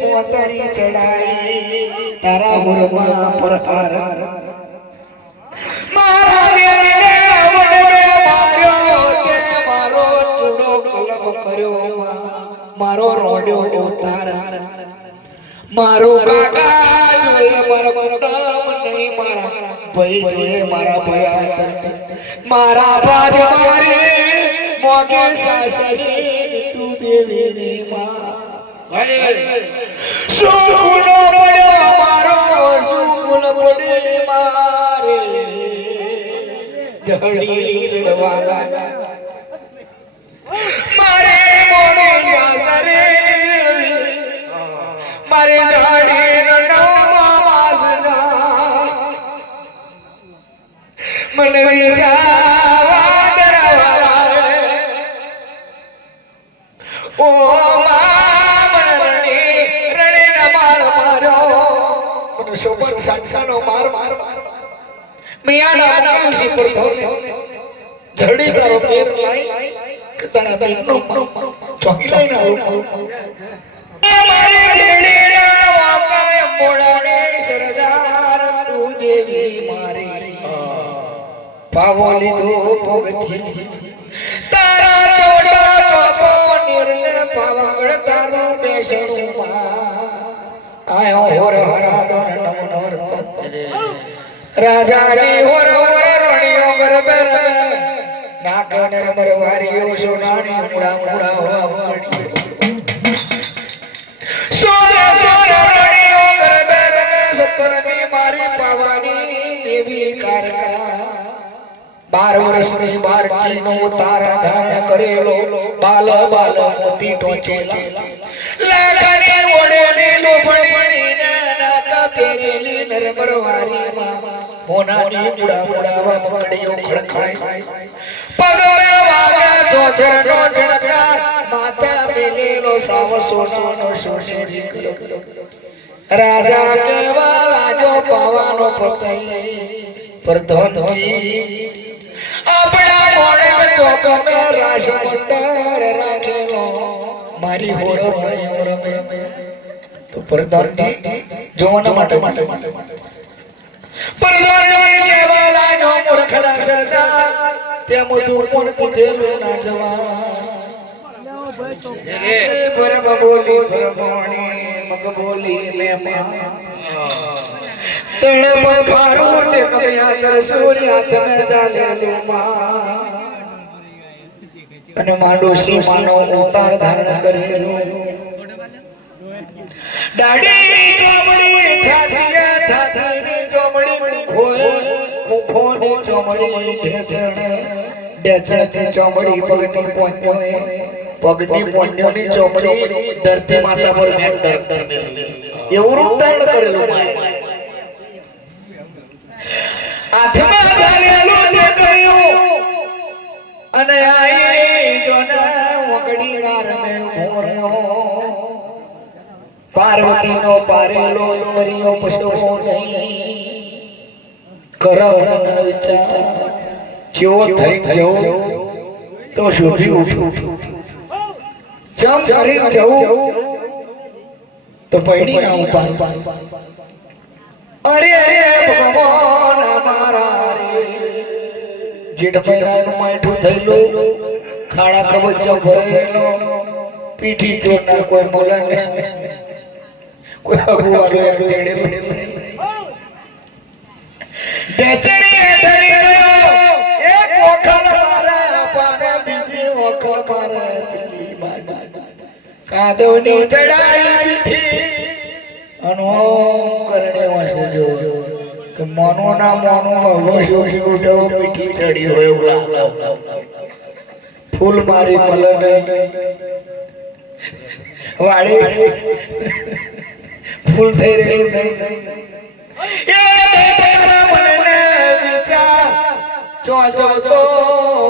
પોતારી ચડાઈ તારા મુરમાં પર હાર કર્યો મારો રોડ્યો ઉતાર. મારો કાકા જોઈએ મારા મારા નામ નહીં મારા ભાઈ જોઈએ મારા ભયા મારા બાજ મારે મોગે સાસરી તું દેવી ને માં ગુનો પડ્યો મારો પડે મારે જડી રડવાના મારે મોને સાસરે મારે મને ઓ શોભન સાક્ષાનો માર માર માર મિયા ના મુસી પર ધોને જડી તારો પેર લાઈ તારા બેનનો ચોકી લઈને આવું પાવો લીધો ભોગથી તારા ચોટા ચોપો નિર્ને પાવાગઢ તારો બેસણુમાં આયો નવર રાજાની હોર હોર રણિયો ગરબે રમે નાક નરમર સોનાની મુડા મુડા વાવણીઓ સોરે સોરે રણિયો ગરબે રમે સત્તરની મારી પાવાની દેવી કારકા. બાર વર્ષની બાર ચીનો તારા ધાન કરેલો, બાલ બાલ મોતી ટોચેલા. લાગણી ઓડેલી લોભણી ને નાકા પહેરેલી નરમર વારીમાં મોનાની મુડા મુડાવા મકડીઓ ખડખાય વાગે ચોચરનો માતા માથા સાવ સોનો સોને દીકરો રાજા કેવા લાજો પાવાનો પતઈ પ્રધાનજી, આપણા મોડે ચોક મે રાશા સુંદર રાખેલો. મારી હોડો રણ્યો રમે. તો પ્રધાનજી, જોવાના માટે માટે પ્રધાનજી કેવા લાજો મૂર્ખડા સરદાર તે કયા તર તમે અને માંડો સીમાનો ઉતાર ધારણ કરી દાડી ચોમડી થાથીની ચોમડી ખોએ મુખોની ચોમડી ઢેચણ ઢેચણની પગની પોન્યોએ, પગની પોન્યોની ચોમડી ધરતી માતા પર મેં દર દર એવું રૂપ ધારણ કરેલું માએ. હાથમાં ધરેલું તે કહ્યું. અને આઈ જોના વકડી પાર્વતીનો પારેલો મરિયો પશો નહીં. કરમ વિચાર. જેવો થઈ જવું તો શોભી ઉઠું જમ કરી જવું. તો પૈડી ના ઉપાર અરે ભગવાન મારા જેઠ મહિનાનું માઠું થયેલું ખાડા કબજો ભરેલો પીઠી કોઈ તેડે પડે. ઢેચણી ધરી ગયો. એક જો કે મનો ના મનો હવે શું શું ચડી હોય એવું લાગે. ફૂલ મારી વાળી વાળી. ફૂલ થઈ રહ્યું નહીં. জগত